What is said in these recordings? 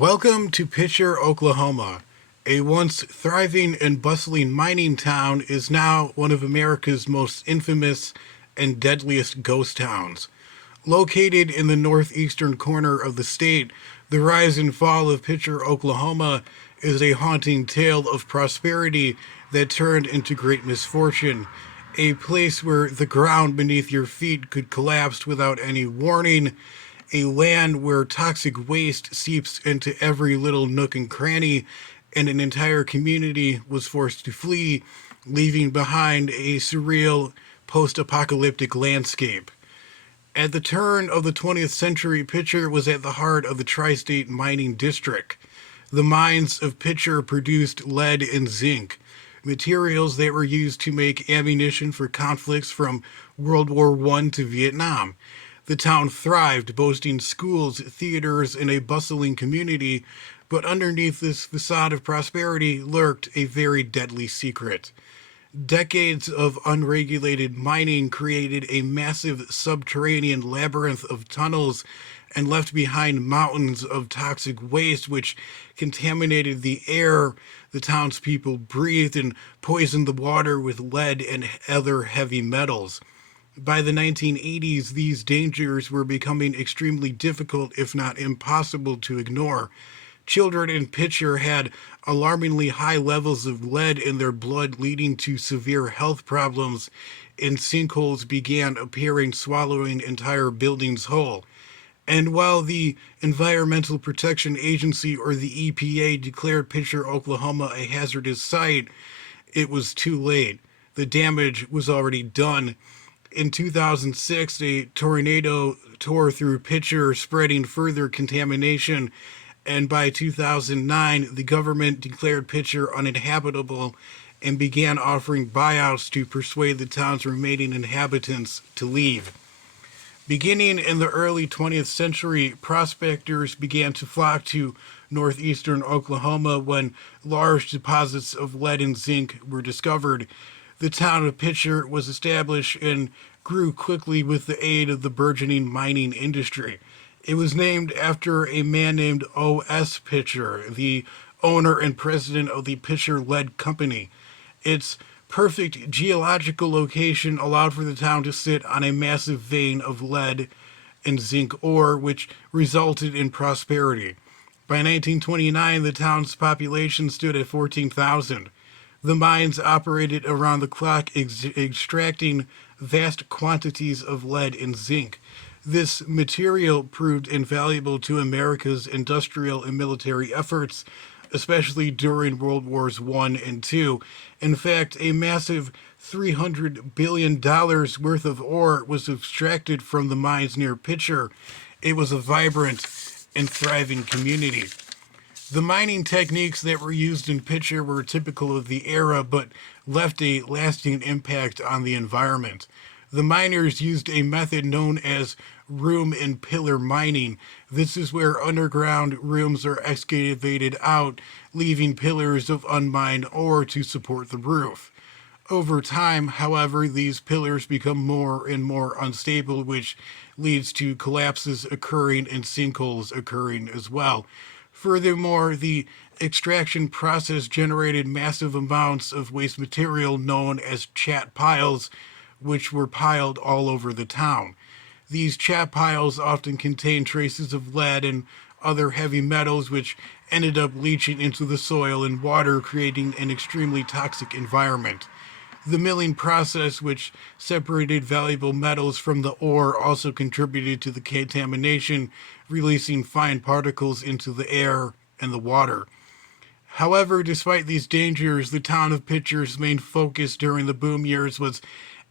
Welcome to Picher, Oklahoma. A once thriving and bustling mining town is now one of America's most infamous and deadliest ghost towns. Located in the northeastern corner of the state, the rise and fall of Picher, Oklahoma is a haunting tale of prosperity that turned into great misfortune. A place where the ground beneath your feet could collapse without any warning, a land where toxic waste seeps into every little nook and cranny, and an entire community was forced to flee, leaving behind a surreal post apocalyptic landscape. At the turn of the 20th century, Picher was at the heart of the tri state mining district. The mines of Picher produced lead and zinc, materials that were used to make ammunition for conflicts from World War I to Vietnam. The town thrived, boasting schools, theaters, and a bustling community, but underneath this facade of prosperity lurked a very deadly secret. Decades of unregulated mining created a massive subterranean labyrinth of tunnels and left behind mountains of toxic waste which contaminated the air the townspeople breathed and poisoned the water with lead and other heavy metals. By the 1980s, these dangers were becoming extremely difficult, if not impossible, to ignore. Children in Pitcher had alarmingly high levels of lead in their blood, leading to severe health problems, and sinkholes began appearing, swallowing entire buildings whole. And while the Environmental Protection Agency, or the EPA, declared Pitcher, Oklahoma a hazardous site, it was too late. The damage was already done. In 2006, a tornado tore through Pitcher, spreading further contamination, and by 2009, the government declared Pitcher uninhabitable and began offering buyouts to persuade the town's remaining inhabitants to leave. Beginning in the early 20th century, prospectors began to flock to northeastern Oklahoma when large deposits of lead and zinc were discovered. The town of Pitcher was established and grew quickly with the aid of the burgeoning mining industry. It was named after a man named O.S. Picher, the owner and president of the Picher Lead Company. Its perfect geological location allowed for the town to sit on a massive vein of lead and zinc ore, which resulted in prosperity. By 1929, the town's population stood at 14,000. The mines operated around the clock, extracting vast quantities of lead and zinc. This material proved invaluable to America's industrial and military efforts, especially during World Wars I and II. In fact, a massive $300 billion worth of ore was extracted from the mines near Pitcher. It was a vibrant and thriving community. The mining techniques that were used in Pitcher were typical of the era, but left a lasting impact on the environment. The miners used a method known as room and pillar mining. This is where underground rooms are excavated out, leaving pillars of unmined ore to support the roof. Over time, however, these pillars become more and more unstable, which leads to collapses occurring and sinkholes occurring as well. Furthermore, the extraction process generated massive amounts of waste material known as chat piles, which were piled all over the town. These chat piles often contained traces of lead and other heavy metals, which ended up leaching into the soil and water, creating an extremely toxic environment. The milling process, which separated valuable metals from the ore, also contributed to the contamination, releasing fine particles into the air and the water. However, despite these dangers, the town of Pitcher's main focus during the boom years was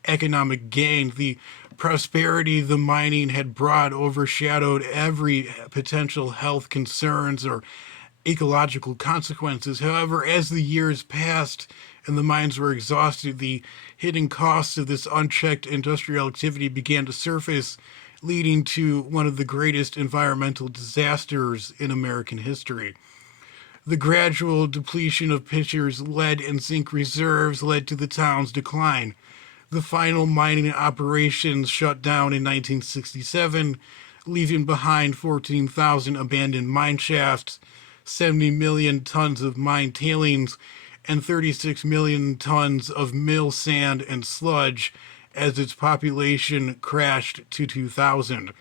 economic gain. The prosperity the mining had brought overshadowed every potential health concerns or ecological consequences. However, as the years passed and the mines were exhausted, the hidden costs of this unchecked industrial activity began to surface, leading to one of the greatest environmental disasters in American history. The gradual depletion of Pitcher's lead and zinc reserves led to the town's decline. The final mining operations shut down in 1967. leaving behind 14,000 abandoned mine shafts, 70 million tons of mine tailings, and 36 million tons of mill sand and sludge as its population crashed to 2,000.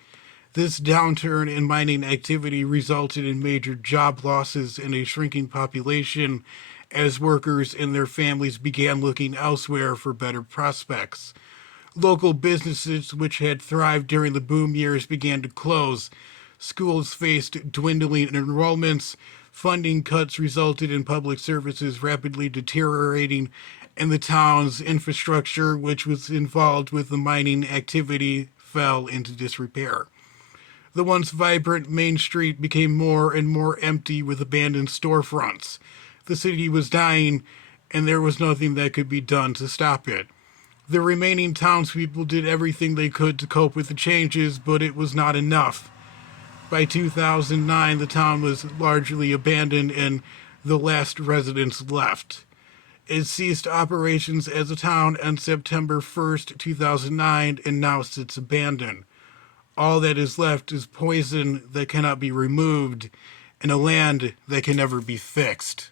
This downturn in mining activity resulted in major job losses and a shrinking population as workers and their families began looking elsewhere for better prospects. Local businesses which had thrived during the boom years began to close. Schools faced dwindling enrollments. Funding cuts resulted in public services rapidly deteriorating, and the town's infrastructure, which was involved with the mining activity, fell into disrepair. The once vibrant Main Street became more and more empty with abandoned storefronts. The city was dying, and there was nothing that could be done to stop it. The remaining townspeople did everything they could to cope with the changes, but it was not enough. By 2009, the town was largely abandoned and the last residents left. It ceased operations as a town on September 1st, 2009, and now sits abandoned. All that is left is poison that cannot be removed and a land that can never be fixed.